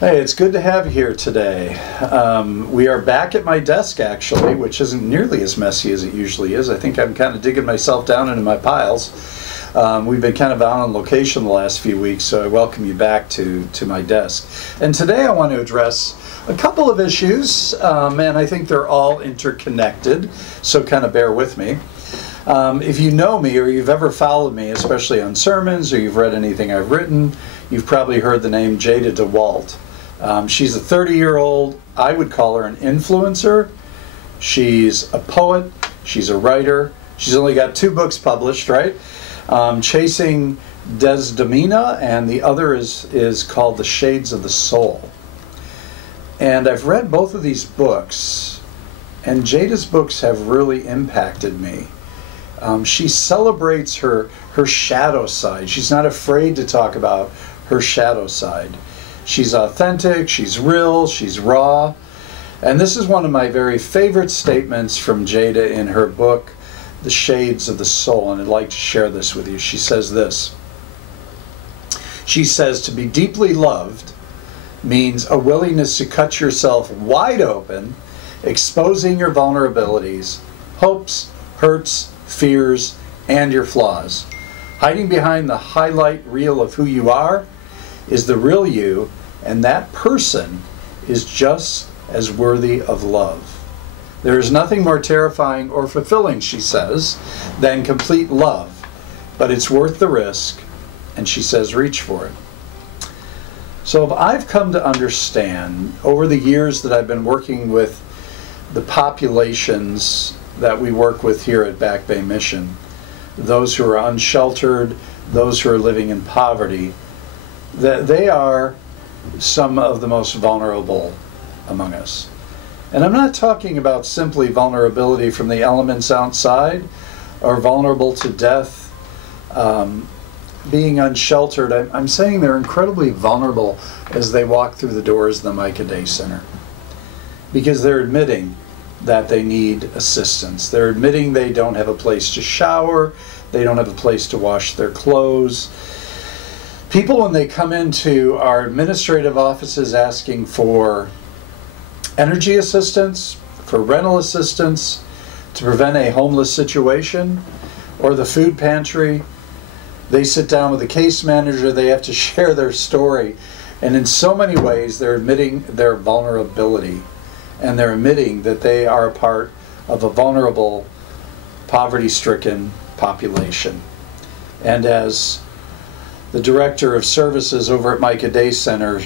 Hey, it's good to have you here today. We are back at my desk, actually, which isn't nearly as messy as it usually is. I think I'm kind of digging myself down into my piles. We've been kind of out on location the last few weeks, so I welcome you back to my desk. And today I want to address a couple of issues, and I think they're all interconnected, so kind of bear with me. If you know me or you've ever followed me, especially on sermons or you've read anything I've written, you've probably heard the name Jada DeWalt. She's a 30-year-old, I would call her an influencer. She's a poet, she's a writer. She's only got 2 books published, right? Chasing Desdemona, and the other is called The Shades of the Soul. And I've read both of these books, and Jada's books have really impacted me. She celebrates her shadow side. She's not afraid to talk about her shadow side. She's authentic, she's real, she's raw. And this is one of my very favorite statements from Jada in her book, The Shades of the Soul, and I'd like to share this with you. She says this. She says, to be deeply loved means a willingness to cut yourself wide open, exposing your vulnerabilities, hopes, hurts, fears, and your flaws. Hiding behind the highlight reel of who you are is the real you, and that person is just as worthy of love. There is nothing more terrifying or fulfilling, she says, than complete love, but it's worth the risk, and she says reach for it. So I've come to understand over the years that I've been working with the populations that we work with here at Back Bay Mission, those who are unsheltered, those who are living in poverty, that they are some of the most vulnerable among us. And I'm not talking about simply vulnerability from the elements outside or vulnerable to death, being unsheltered. I'm saying they're incredibly vulnerable as they walk through the doors of the Micah Day Center, because they're admitting that they need assistance. They're admitting they don't have a place to shower, they don't have a place to wash their clothes. People, when they come into our administrative offices asking for energy assistance, for rental assistance, to prevent a homeless situation, or the food pantry, they sit down with the case manager, they have to share their story, and in so many ways they're admitting their vulnerability, and they're admitting that they are a part of a vulnerable, poverty-stricken population. And as the director of services over at Micah Day Center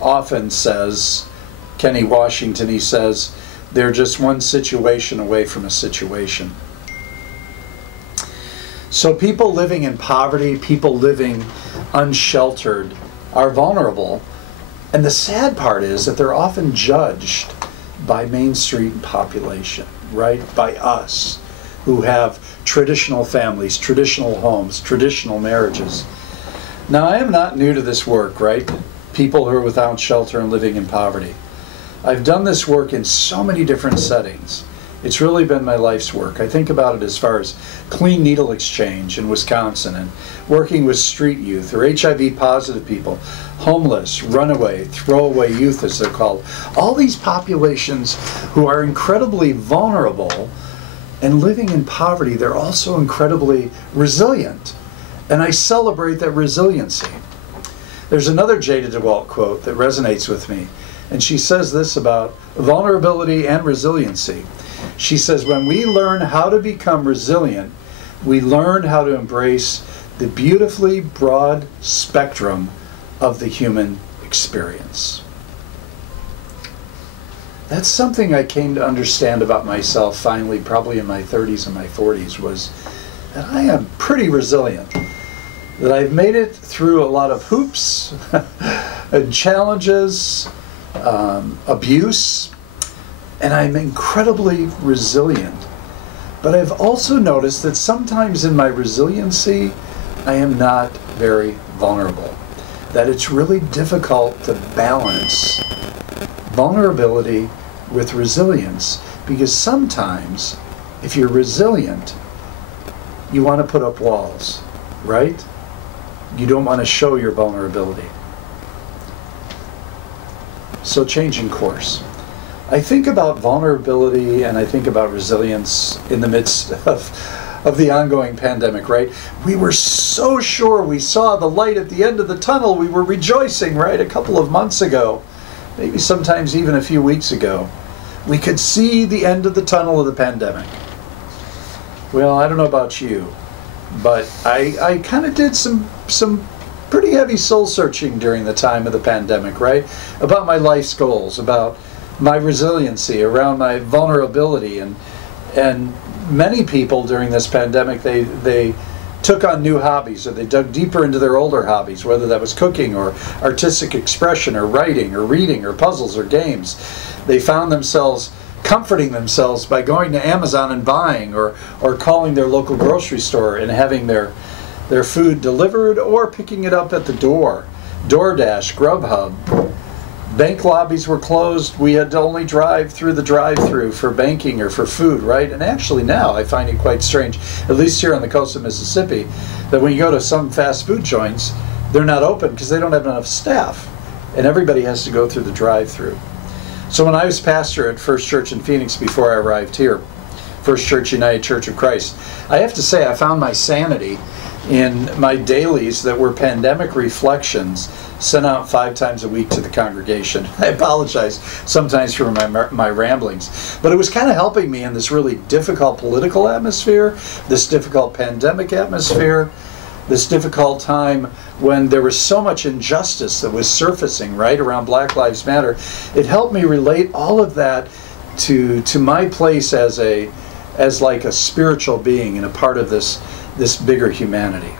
often says, Kenny Washington, he says, they're just one situation away from a situation. So people living in poverty, people living unsheltered are vulnerable. And the sad part is that they're often judged by Main Street population, right? By us who have traditional families, traditional homes, traditional marriages. Now, I am not new to this work, right? People who are without shelter and living in poverty. I've done this work in so many different settings. It's really been my life's work. I think about it as far as Clean Needle Exchange in Wisconsin, and working with street youth or HIV positive people, homeless, runaway, throwaway youth as they're called. All these populations who are incredibly vulnerable and living in poverty, they're also incredibly resilient. And I celebrate that resiliency. There's another Jada DeWalt quote that resonates with me. And she says this about vulnerability and resiliency. She says, when we learn how to become resilient, we learn how to embrace the beautifully broad spectrum of the human experience. That's something I came to understand about myself finally, probably in my 30s and my 40s, was that I am pretty resilient. That I've made it through a lot of hoops and challenges, abuse, and I'm incredibly resilient. But I've also noticed that sometimes in my resiliency, I am not very vulnerable. That it's really difficult to balance vulnerability with resilience, because sometimes if you're resilient, you want to put up walls, right? You don't want to show your vulnerability. So changing course. I think about vulnerability and I think about resilience in the midst of the ongoing pandemic, right? We were so sure we saw the light at the end of the tunnel. We were rejoicing, right? A couple of months ago, maybe sometimes even a few weeks ago. We could see the end of the tunnel of the pandemic. Well, I don't know about you, but I kind of did some pretty heavy soul searching during the time of the pandemic, right? About my life's goals, about my resiliency, around my vulnerability, and many people during this pandemic, they took on new hobbies, or they dug deeper into their older hobbies, whether that was cooking or artistic expression or writing or reading or puzzles or games. They found themselves comforting themselves by going to Amazon and buying, or calling their local grocery store and having their food delivered, or picking it up at the door. DoorDash, Grubhub. Bank lobbies were closed. We had to only drive through the drive-through for banking or for food, right? And actually now I find it quite strange, at least here on the coast of Mississippi, that when you go to some fast food joints, they're not open because they don't have enough staff. And everybody has to go through the drive-through. So when I was pastor at First Church in Phoenix before I arrived here, First Church United Church of Christ, I have to say I found my sanity in my dailies that were pandemic reflections sent out 5 times a week to the congregation. I apologize sometimes for my ramblings, but it was kind of helping me in this really difficult political atmosphere, this difficult pandemic atmosphere, this difficult time when there was so much injustice that was surfacing right around Black Lives Matter. It helped me relate all of that to my place as like a spiritual being and a part of this bigger humanity.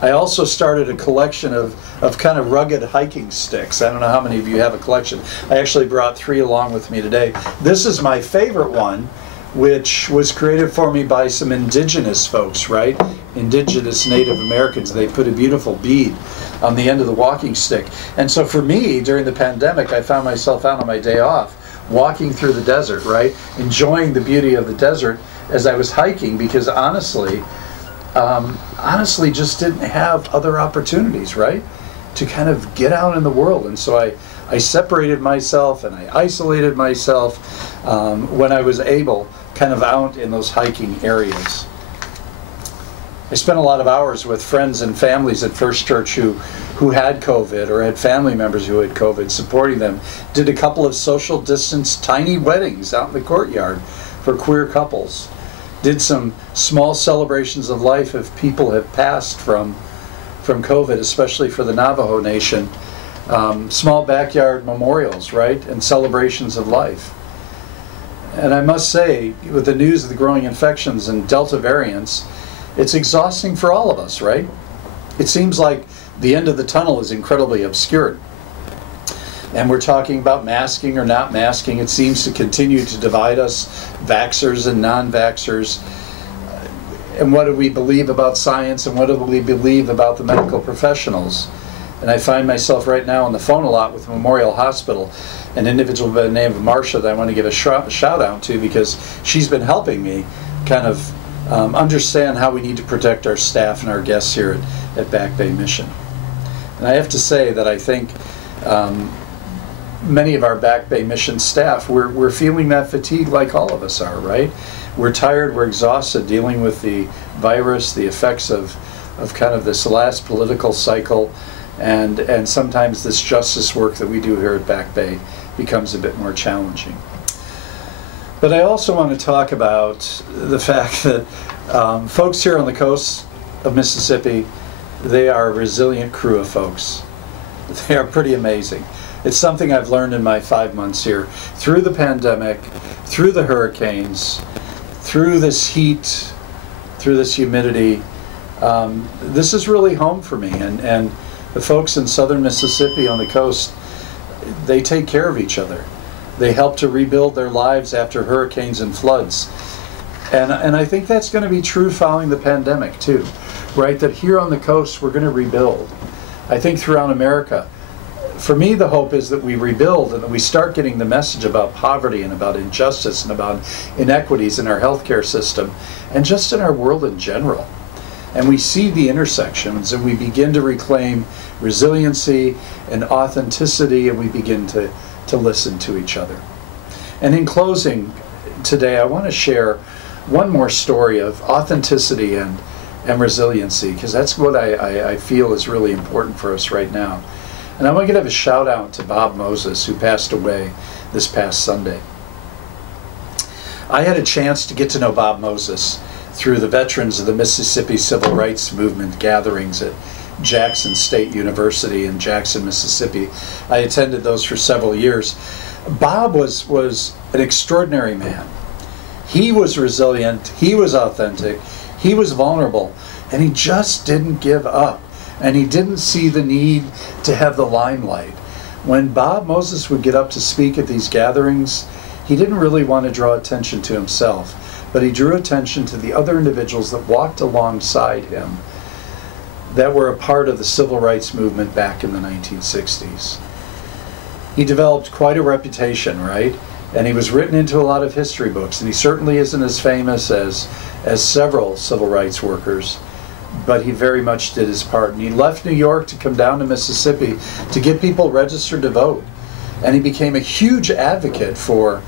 I also started a collection of kind of rugged hiking sticks. I don't know how many of you have a collection. I actually brought 3 along with me today. This is my favorite one, which was created for me by some indigenous folks, right? Indigenous Native Americans. They put a beautiful bead on the end of the walking stick. And so for me, during the pandemic, I found myself out on my day off, walking through the desert, right? Enjoying the beauty of the desert as I was hiking, because honestly just didn't have other opportunities, right? To kind of get out in the world. And so I separated myself and I isolated myself when I was able, kind of out in those hiking areas. I spent a lot of hours with friends and families at First Church who had COVID or had family members who had COVID, supporting them. Did a couple of social distance tiny weddings out in the courtyard for queer couples. Did some small celebrations of life if people have passed from COVID, especially for the Navajo Nation. Small backyard memorials, right? And celebrations of life. And I must say, with the news of the growing infections and Delta variants, it's exhausting for all of us, right? It seems like the end of the tunnel is incredibly obscured. And we're talking about masking or not masking. It seems to continue to divide us, vaxxers and non-vaxxers. And what do we believe about science, and what do we believe about the medical professionals? And I find myself right now on the phone a lot with Memorial Hospital, an individual by the name of Marcia that I want to give a shout out to, because she's been helping me kind of understand how we need to protect our staff and our guests here at Back Bay Mission. And I have to say that I think many of our Back Bay Mission staff, we're feeling that fatigue like all of us are, right? We're tired, we're exhausted dealing with the virus, the effects of kind of this last political cycle, and sometimes this justice work that we do here at Back Bay becomes a bit more challenging. But I also want to talk about the fact that folks here on the coast of Mississippi, they are a resilient crew of folks. They are pretty amazing. It's something I've learned in my 5 months here. Through the pandemic, through the hurricanes, through this heat, through this humidity, this is really home for me. And the folks in southern Mississippi on the coast, they take care of each other. They help to rebuild their lives after hurricanes and floods. And I think that's going to be true following the pandemic too, right? That here on the coast, we're going to rebuild. I think throughout America, for me, the hope is that we rebuild and that we start getting the message about poverty and about injustice and about inequities in our healthcare system and just in our world in general. And we see the intersections and we begin to reclaim resiliency and authenticity, and we begin to to listen to each other. And in closing today, I want to share one more story of authenticity and resiliency, because that's what I feel is really important for us right now. And I want to give a shout out to Bob Moses, who passed away this past Sunday. I had a chance to get to know Bob Moses through the Veterans of the Mississippi Civil Rights Movement gatherings at Jackson State University in Jackson, Mississippi. I attended those for several years. Bob was an extraordinary man. He was resilient, he was authentic, he was vulnerable, and he just didn't give up. And he didn't see the need to have the limelight. When Bob Moses would get up to speak at these gatherings, he didn't really want to draw attention to himself, but he drew attention to the other individuals that walked alongside him that were a part of the civil rights movement back in the 1960s. He developed quite a reputation, right? And he was written into a lot of history books, and he certainly isn't as famous as several civil rights workers, but he very much did his part. And he left New York to come down to Mississippi to get people registered to vote. And he became a huge advocate for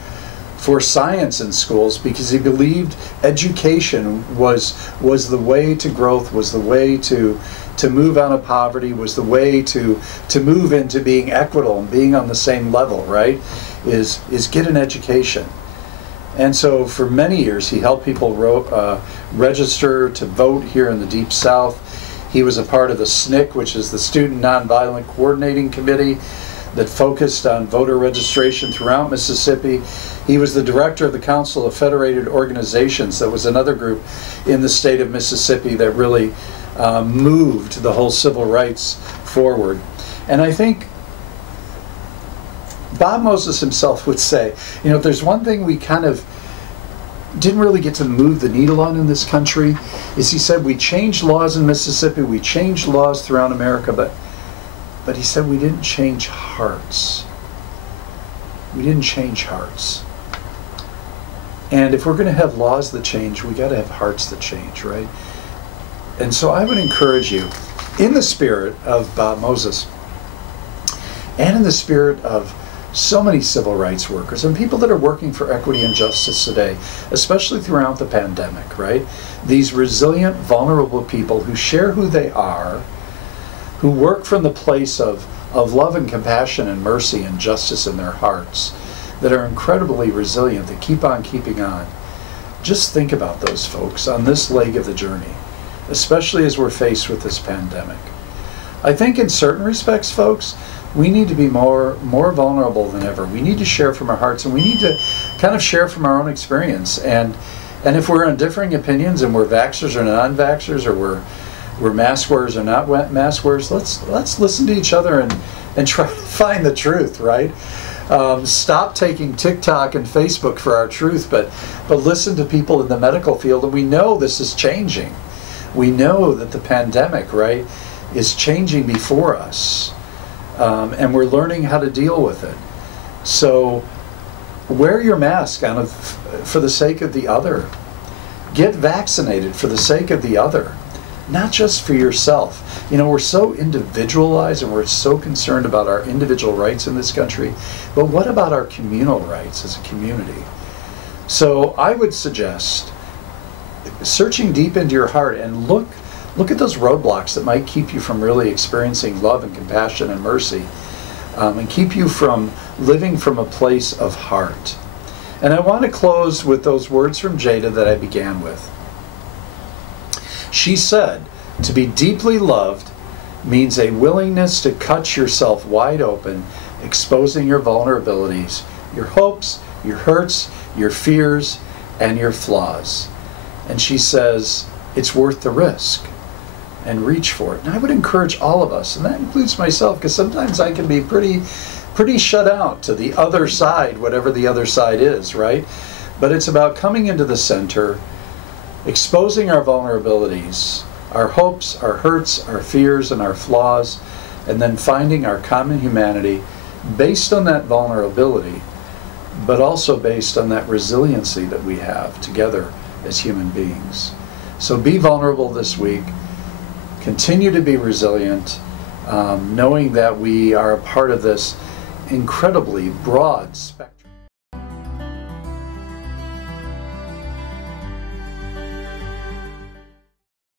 science in schools, because he believed education was the way to growth, was the way to move out of poverty, was the way to move into being equitable and being on the same level, right? Is get an education. And so for many years he helped people register to vote here in the Deep South. He was a part of the SNCC, which is the Student Nonviolent Coordinating Committee, that focused on voter registration throughout Mississippi. He was the director of the Council of Federated Organizations. That was another group in the state of Mississippi that really moved the whole civil rights forward. And I think Bob Moses himself would say, you know, if there's one thing we kind of didn't really get to move the needle on in this country, is he said we changed laws in Mississippi, we changed laws throughout America, but he said we didn't change hearts. We didn't change hearts. And if we're going to have laws that change, we got to have hearts that change, right? And so I would encourage you, in the spirit of Bob Moses, and in the spirit of so many civil rights workers and people that are working for equity and justice today, especially throughout the pandemic, right? These resilient, vulnerable people who share who they are, who work from the place of love and compassion and mercy and justice in their hearts, that are incredibly resilient, that keep on keeping on. Just think about those folks on this leg of the journey, especially as we're faced with this pandemic. I think in certain respects, folks, we need to be more vulnerable than ever. We need to share from our hearts, and we need to kind of share from our own experience. And if we're on differing opinions, and we're vaxxers or non-vaxxers, or we're mask wearers or not mask wearers, let's listen to each other and try to find the truth, right? Stop taking TikTok and Facebook for our truth, but listen to people in the medical field. And we know this is changing. We know that the pandemic, right, is changing before us. And we're learning how to deal with it. So wear your mask for the sake of the other. Get vaccinated for the sake of the other, not just for yourself. You know, we're so individualized and we're so concerned about our individual rights in this country, but what about our communal rights as a community? So I would suggest searching deep into your heart and look at those roadblocks that might keep you from really experiencing love and compassion and mercy, and keep you from living from a place of heart. And I want to close with those words from Jada that I began with. She said, to be deeply loved means a willingness to cut yourself wide open, exposing your vulnerabilities, your hopes, your hurts, your fears, and your flaws. And she says, it's worth the risk, and reach for it. And I would encourage all of us, and that includes myself, because sometimes I can be pretty shut out to the other side, whatever the other side is, right? But it's about coming into the center, exposing our vulnerabilities, our hopes, our hurts, our fears, and our flaws, and then finding our common humanity based on that vulnerability, but also based on that resiliency that we have together as human beings. So be vulnerable this week. Continue to be resilient, knowing that we are a part of this incredibly broad spectrum.